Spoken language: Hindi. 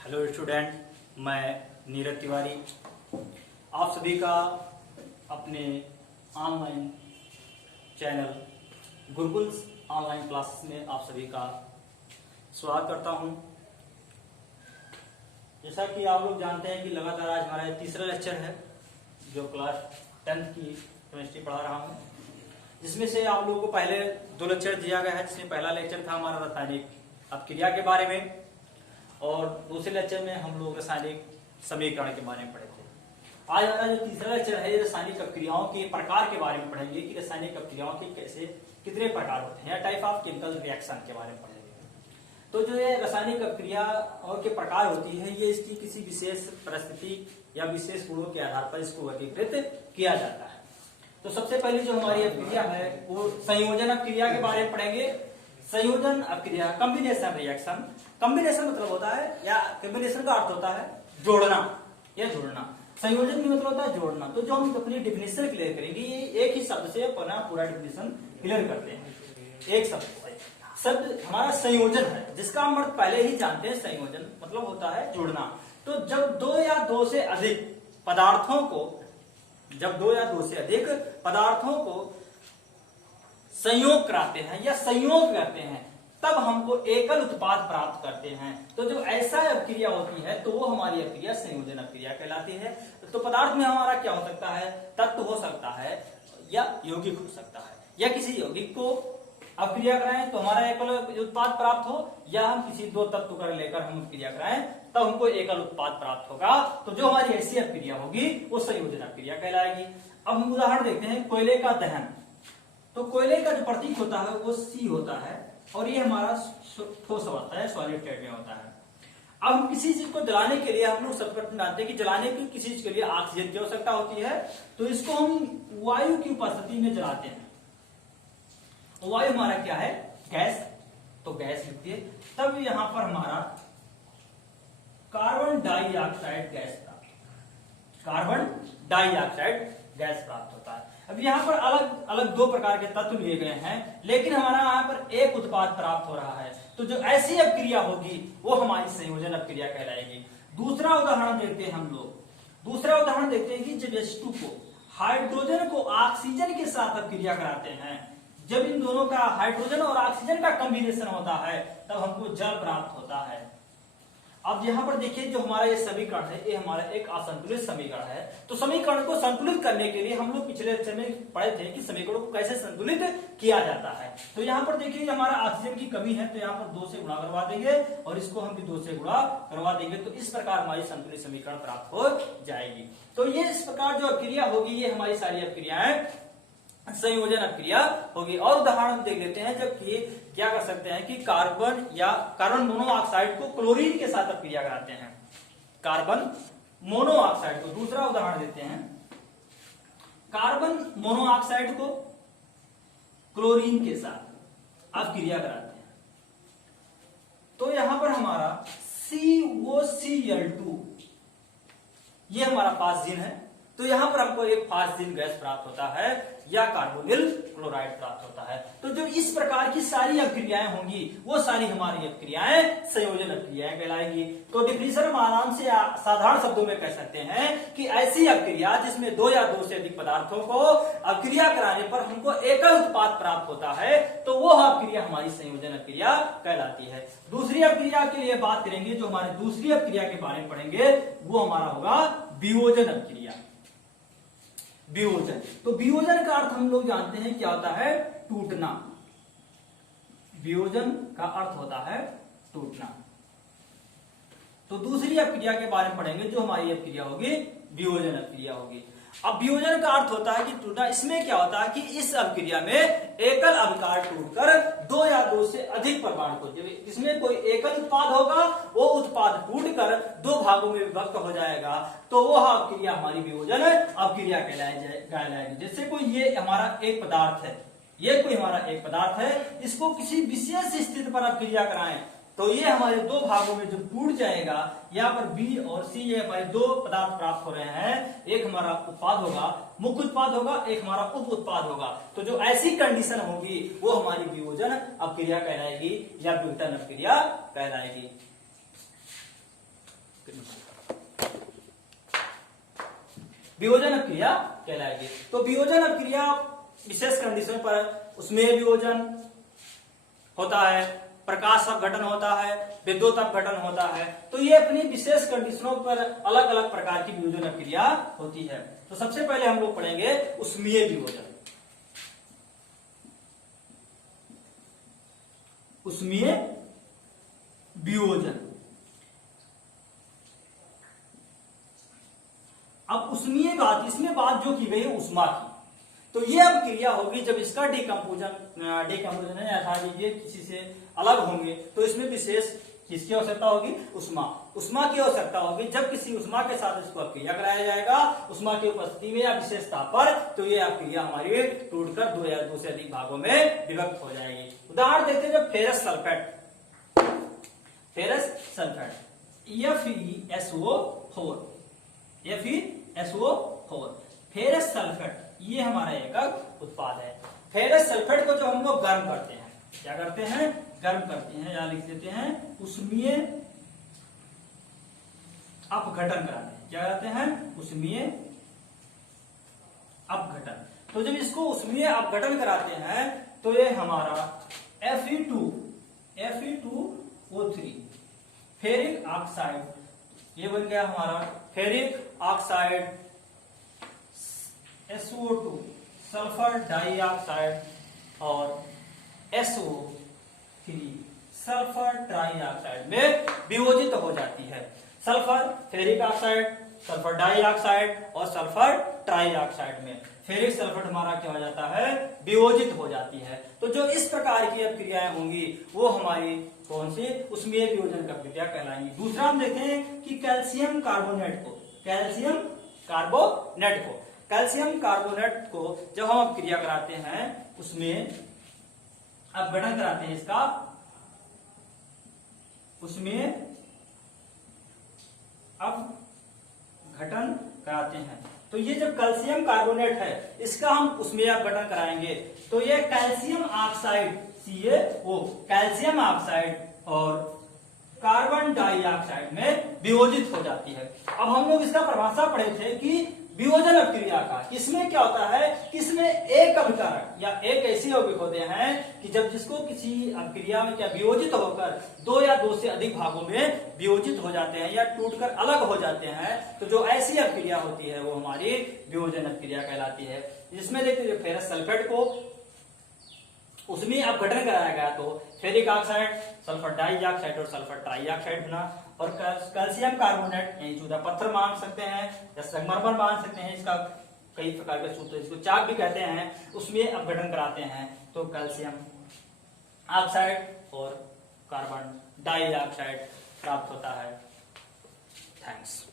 हेलो स्टूडेंट, मैं नीरज तिवारी आप सभी का अपने online channel gurukuls online classes में आप सभी का स्वागत करता हूं। जैसा कि आप लोग जानते हैं कि लगातार आज हमारा तीसरा लेक्चर है जो क्लास 10th की केमिस्ट्री पढ़ा रहा हूं, जिसमें से आप लोगों को पहले 2 लेक्चर दिया गया है। जिसमें पहला लेक्चर था हमारा रासायनिक अपक्रिया के बारे में और दूसरे लेक्चर में हम लोग रासायनिक समीकरण के बारे में पढ़े थे। आज हमारा जो तीसरा लेक्चर है रासायनिक अपक्रियाओं के प्रकार के बारे में पढ़ेंगे कि रासायनिक अपक्रियाओं के कैसे कितने प्रकार होते हैं, टाइप ऑफ केमिकल रिएक्शन के बारे में पढ़ेंगे। तो जो ये रासायनिक अपक्रियाओं के प्रकार होती है, ये इसकी किसी विशेष परिस्थिति या विशेष गुणों के आधार पर इसको वर्गीकृत किया जाता है। तो सबसे पहले जो हमारी अपक्रिया है वो संयोजन अपक्रिया के बारे में पढ़ेंगे। संयोजन अपक्रिया, कॉम्बिनेशन रिएक्शन। कॉम्बिनेशन मतलब होता है या कॉम्बिनेशन का अर्थ होता है जोड़ना या जोड़ना। संयोजन भी मतलब होता है जोड़ना। तो जो हम अपनी डेफिनेशन क्लियर करेंगे, ये एक ही शब्द से पूरा डेफिनेशन क्लियर करते हैं। एक शब्द हमारा संयोजन है, जिसका हम अर्थ पहले ही जानते हैं। संयोजन मतलब होता है जोड़ना। तो जब 2 या 2 से अधिक पदार्थों को संयोग कराते हैं या संयोग करते हैं, तब हमको एकल उत्पाद प्राप्त करते हैं। तो जब ऐसा अपक्रिया होती है तो वो हमारी अपक्रिया संयोजन अपक्रिया कहलाती है। तो पदार्थ में हमारा क्या हो सकता है, तत्व हो सकता है या यौगिक हो सकता है, या किसी यौगिक को अपक्रिया कराएं तो हमारा एकल उत्पाद प्राप्त हो, या हम किसी 2 तत्व को लेकर हम अपक्रिया कराएं तब हमको एकल उत्पाद प्राप्त होगा। तो जो हमारी ऐसी अपक्रिया होगी वो संयोजन अपक्रिया कहलाएगी। अब हम उदाहरण देखते हैं कोयले का दहन। तो कोयले का जो प्रतीक होता है वो C होता है और ये हमारा ठोस अवस्था है, सॉलिड स्टेट में होता है। अब हम किसी चीज को जलाने के लिए हम लोग सर्वप्रथम जानते हैं कि जलाने की किसी चीज के लिए ऑक्सीजन की आवश्यकता होती है। तो इसको हम वायु की उपस्थिति में जलाते हैं। वायु हमारा क्या है, गैस। तो गैस लिखिए, तब यहां पर हमारा कार्बन डाइऑक्साइड गैस प्राप्त होता है। अब यहाँ पर अलग अलग 2 प्रकार के तत्व लिए गए हैं, लेकिन हमारा यहाँ पर एक उत्पाद प्राप्त हो रहा है। तो जो ऐसी अपक्रिया होगी वो हमारी संयोजन अपक्रिया कहलाएगी। दूसरा उदाहरण देखते हैं हम लोग। दूसरा उदाहरण देखते हैं कि जब H2 को हाइड्रोजन को ऑक्सीजन के साथ अपक्रिया कराते हैं, जब इन दोनों का हाइड्रोजन और ऑक्सीजन का कॉम्बिनेशन होता है तब हमको जल प्राप्त होता है। अब यहाँ पर देखिए जो हमारा ये समीकरण है, ये हमारा एक असंतुलित समीकरण है। तो समीकरण को संतुलित करने के लिए हम लोग पिछले लेक्चर में पढ़े थे कि समीकरणों को कैसे संतुलित किया जाता है। तो यहाँ पर देखिए हमारा ऑक्सीजन की कमी है, तो यहाँ पर 2 से गुणा करवा देंगे और इसको हम भी 2 से गुणा करवा देंगे। तो इस प्रकार हमारी संतुलित समीकरण प्राप्त हो जाएगी। तो ये इस प्रकार जो अपक्रिया होगी, ये हमारी सारी अपक्रियाएं संयोजन अपक्रिया होगी। और उदाहरण देख लेते हैं, जबकि क्या कर सकते हैं कि कार्बन मोनोऑक्साइड को क्लोरीन के साथ अपक्रिया कराते हैं। कार्बन मोनोऑक्साइड को, दूसरा उदाहरण देते हैं, कार्बन मोनोऑक्साइड को क्लोरीन के साथ अपक्रिया कराते हैं। तो यहां पर हमारा COCl2 ये हमारा फास्जिन है। तो यहां पर हमको एक फास्जिन गैस प्राप्त होता है या कार्बोनिल क्लोराइड प्राप्त होता है। तो जो इस प्रकार की सारी अपक्रियाएं होंगी वो सारी हमारी अपक्रियाएं संयोजन अपक्रियाएं कहलाएंगी। तो डिफिनीशन हम आराम से साधारण शब्दों में कह सकते हैं कि ऐसी अपक्रिया जिसमें 2 या 2 से अधिक पदार्थों को अपक्रिया कराने पर हमको एकल उत्पाद प्राप्त होता है, तो वो अपक्रिया हमारी संयोजन अपक्रिया कहलाती है। दूसरी अपक्रिया के लिए बात करेंगे, जो हमारी दूसरी अपक्रिया के बारे में पढ़ेंगे वो हमारा होगा वियोजन अपक्रिया। वियोजन, तो वियोजन का अर्थ हम लोग जानते हैं क्या होता है, टूटना। वियोजन का अर्थ होता है टूटना। तो दूसरी अपक्रिया के बारे में पढ़ेंगे, जो हमारी अपक्रिया होगी वियोजन अपक्रिया होगी। अब वियोजन का अर्थ होता है कि टूटना। इसमें क्या होता है कि इस अपक्रिया में एकल अवकार टूटकर 2 या 2 से अधिक परमाणु को, इसमें कोई एकल उत्पाद होगा, वो उत्पाद टूटकर 2 भागों में विभक्त हो जाएगा, तो वो अपक्रिया हमारी वियोजन अपक्रिया कहलाएगी। जैसे कोई ये हमारा एक पदार्थ है, ये कोई हमारा एक पदार्थ है, इसको किसी विशेष स्थिति पर अपक्रिया कराएं तो ये हमारे दो भागों में जो टूट जाएगा, यहाँ पर बी और सी ये हमारे दो पदार्थ प्राप्त हो रहे हैं। एक हमारा उत्पाद होगा, मुख्य उत्पाद होगा, एक हमारा उप उत्पाद होगा। तो जो ऐसी कंडीशन होगी वो हमारी वियोजन अपक्रिया कहलाएगी या विघटन अपक्रिया कहलाएगी। वियोजन अपक्रिया कहलाएगी। तो वियोजन अपक्रिया विशेष कंडीशन पर उसमें वियोजन होता है, प्रकाश अपघटन होता है, विद्युत अपघटन होता है। तो ये अपनी विशेष कंडीशनों पर अलग अलग प्रकार की वियोजन अपक्रिया होती है। तो सबसे पहले हम लोग पढ़ेंगे उष्मीय वियोजन। उष्मीय वियोजन। अब उष्मीय बात, इसमें बात जो की गई है उष्मा की, तो ये अब क्रिया होगी जब इसका डिकम्पोजन है, अर्थात ये किसी से अलग होंगे, तो इसमें विशेष किसकी आवश्यकता होगी? उष्मा की आवश्यकता होगी। जब किसी उष्मा के साथ इसको क्रिया कराया जाएगा उष्मा की उपस्थिति में या विशेषता पर, तो ये क्रिया हमारी टूटकर दो या दो से अधिक भागों में विभक्त हो जाएगी। उदाहरण देते हैं जब ferrous sulphate FeSO4 ferrous sulphate ये हमारा एकक उत्पाद है। फेरस सल्फेट को जब हम लोग गर्म करते हैं, क्या करते हैं? गर्म करते हैं, या लिख देते हैं उष्मीय अपघटन कराते हैं। क्या कराते हैं? उष्मीय अपघटन। तो जब इसको उष्मीय अपघटन कराते हैं तो ये हमारा Fe2O3 फेरिक ऑक्साइड, ये बन गया हमारा ferric oxide, SO2 sulphur dioxide और SO3 सल्फर ट्राइऑक्साइड में वियोजित हो जाती है। Sulphur ferric oxide, sulphur dioxide और सल्फर ट्राइऑक्साइड में फेरिक सल्फेट हमारा क्या हो जाता है? वियोजित हो जाती है। तो जो इस प्रकार की अपक्रियाएं होंगी वो हमारी कौन सी? उष्मीय वियोजन का प्रक्रिया कहलाएंगी। दूसरा हम देखें कि कैल्शियम कार्बोनेट को जब हम अपक्रिया कराते हैं, उसमें अपघटन कराते हैं, इसका उसमें अपघटन कराते हैं, तो ये जब कैल्शियम कार्बोनेट है इसका हम उसमें अपघटन कराएंगे, तो ये calcium oxide CaO calcium oxide और कार्बन डाइऑक्साइड में वियोजित हो जाती है। अब हम लोग इसका परिभाषा पढ़े थे कि वियोजन अपक्रिया का, इसमें क्या होता है? इसमें एक अभिकारक या एक ऐसे यौगिक होते हैं कि जब जिसको किसी अपक्रिया में क्या वियोजित होकर दो या दो से अधिक भागों में वियोजित हो जाते हैं या टूटकर अलग हो जाते हैं, तो जो ऐसी अपक्रिया होती है वो हमारी वियोजन अपक्रिया कहलाती है। जिसमें देखिए फेरस सल्फेट को उसमें अपघटन कराया गया तो फेरिक ऑक्साइड, सल्फर डाइऑक्साइड और सल्फर ट्राइऑक्साइड बना, और कैल्शियम कार्बोनेट यही चूदा पत्थर मान सकते हैं या संगमरमर मान सकते हैं, इसका कई प्रकार के सूत्र, इसको चाक भी कहते हैं, उसमें अपघटन कराते हैं तो कैल्शियम ऑक्साइड और कार्बन डाइऑक्साइड प्राप्त होता है। थैंक्स।